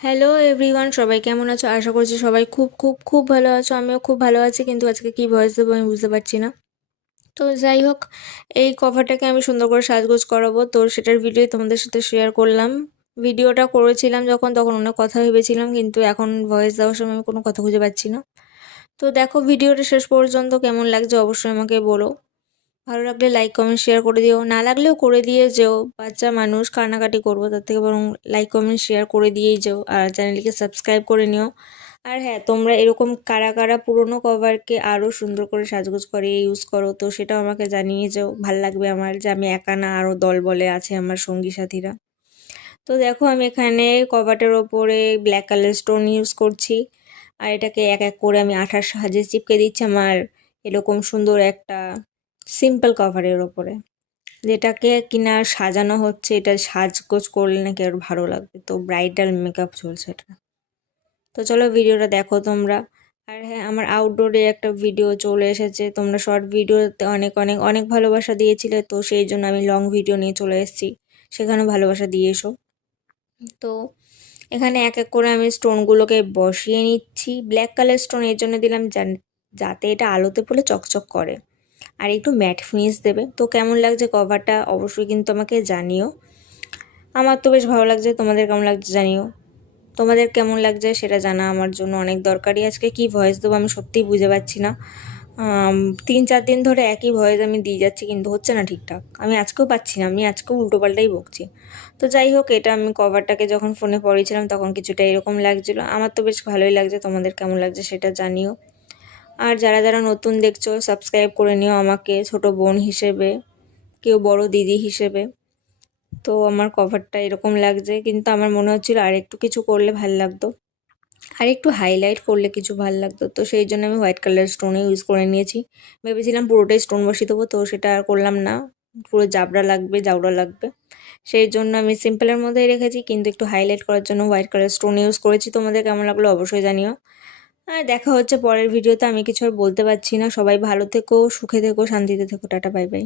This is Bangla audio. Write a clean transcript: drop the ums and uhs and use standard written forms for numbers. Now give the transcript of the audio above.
হ্যালো এভরিওয়ান, সবাই কেমন আছো? আশা করছি সবাই খুব খুব খুব ভালো আছো। আমিও খুব ভালো আছি, কিন্তু আজকে কি ভয়েস দেবো আমি বুঝতে পারছি না। তো যাই হোক, এই কভারটাকে আমি সুন্দর করে সাজগোজ করাবো, তো সেটার ভিডিও তোমাদের সাথে শেয়ার করলাম। ভিডিওটা করেছিলাম তখন অনেক কথা ভেবেছিলাম, কিন্তু এখন ভয়েস দেওয়ার সময় আমি কোনো কথা খুঁজে পাচ্ছি না। তো দেখো ভিডিওটা শেষ পর্যন্ত, কেমন লাগছে অবশ্যই আমাকে বলো। ভালো লাগলে লাইক কমেন্ট শেয়ার করে দিও, না লাগলেও করে দিয়ে যেও। বাচ্চা মানুষ, কান্নাকাটি করবো তার থেকে বরং লাইক কমেন্ট শেয়ার করে দিয়েই যেও, আর চ্যানেলটিকে সাবস্ক্রাইব করে নিও। আর হ্যাঁ, তোমরা এরকম কারা কারা পুরোনো কভারকে আরও সুন্দর করে সাজগোজ করে ইউজ করো, তো সেটাও আমাকে জানিয়ে যেও। ভাল লাগবে আমার, যে আমি একা না, আরও দল বলে আছে আমার সঙ্গী সাথীরা। তো দেখো আমি এখানে কভারটার ওপরে ব্ল্যাক কালার স্টোন ইউজ করছি, আর এটাকে এক এক করে আমি আঠার সাহায্যে চিপকে দিচ্ছি আমার এরকম সুন্দর একটা সিম্পল কভারের ওপরে, যেটাকে কিনা সাজানো হচ্ছে। এটা সাজগোজ করলে নাকি আরো ভালো লাগবে, তো ব্রাইডাল মেকআপ চলছে এটা। তো চলো ভিডিওটা দেখো তোমরা। আর হ্যাঁ, আমার আউটডোরে একটা ভিডিও চলে এসেছে, তোমরা শর্ট ভিডিওতে অনেক অনেক অনেক ভালোবাসা দিয়েছিলে, তো সেই জন্য আমি লং ভিডিও নিয়ে চলে এসেছি, সেখানেও ভালোবাসা দিয়ে এসো। তো এখানে এক এক করে আমি স্টোনগুলোকে বসিয়ে নিচ্ছি। ব্ল্যাক কালার স্টোন এর জন্য দিলাম যাতে এটা আলোতে পড়লে চকচক করে, আর একটু ম্যাট ফিনিশ দেবে। তো কেমন লাগছে কভারটা অবশ্যই কিন্তু আমাকে জানিও। আমার তো বেশ ভালো লাগছে, তোমাদের কেমন লাগছে জানিও। তোমাদের কেমন লাগছে সেটা জানা আমার জন্য অনেক দরকারি। আজকে কি ভয়েস দেবো আমি সত্যিই বুঝে পাচ্ছি না। 3-4 দিন ধরে একই ভয়েস আমি দিয়ে যাচ্ছি, কিন্তু হচ্ছে না ঠিকঠাক। আমি আজকেও পাচ্ছি না, আমি আজকেও উল্টোপাল্টাই বকছি। তো যাই হোক, এটা আমি কভারটাকে যখন ফোনে পড়েছিলাম তখন কিছুটা এরকম লাগছিলো। আমার তো বেশ ভালোই লাগছে, তোমাদের কেমন লাগছে সেটা জানিও। আর যারা যারা নতুন দেখছো সাবস্ক্রাইব করে নিও আমাকে, ছোট বোন হিসেবে, কেউ বড় দিদি হিসেবে। তো আমার কভারটা এরকম লাগছে, কিন্তু আমার মনে হচ্ছিল আর একটু কিছু করলে ভাল লাগতো, আর একটু হাইলাইট করলে কিছু ভাল লাগতো। তো সেই জন্য আমি হোয়াইট কালার স্টোনে ইউজ করে নিয়েছি। ভেবেছিলাম পুরোটাই স্টোন বসিয়ে দেবো, তো সেটা আর করলাম না, পুরো জাউড়া লাগবে। সেই জন্য আমি সিম্পলের মধ্যেই রেখেছি, কিন্তু একটু হাইলাইট করার জন্য হোয়াইট কালার স্টোন ইউজ করেছি। তোমাদের কেমন লাগলো অবশ্যই জানিও। আর দেখা হচ্ছে পরের ভিডিওতে। আমি কিছু আর বলতে পারছি না। সবাই ভালো থেকো, সুখে থেকো, শান্তিতে থেকো। Tata, bye bye.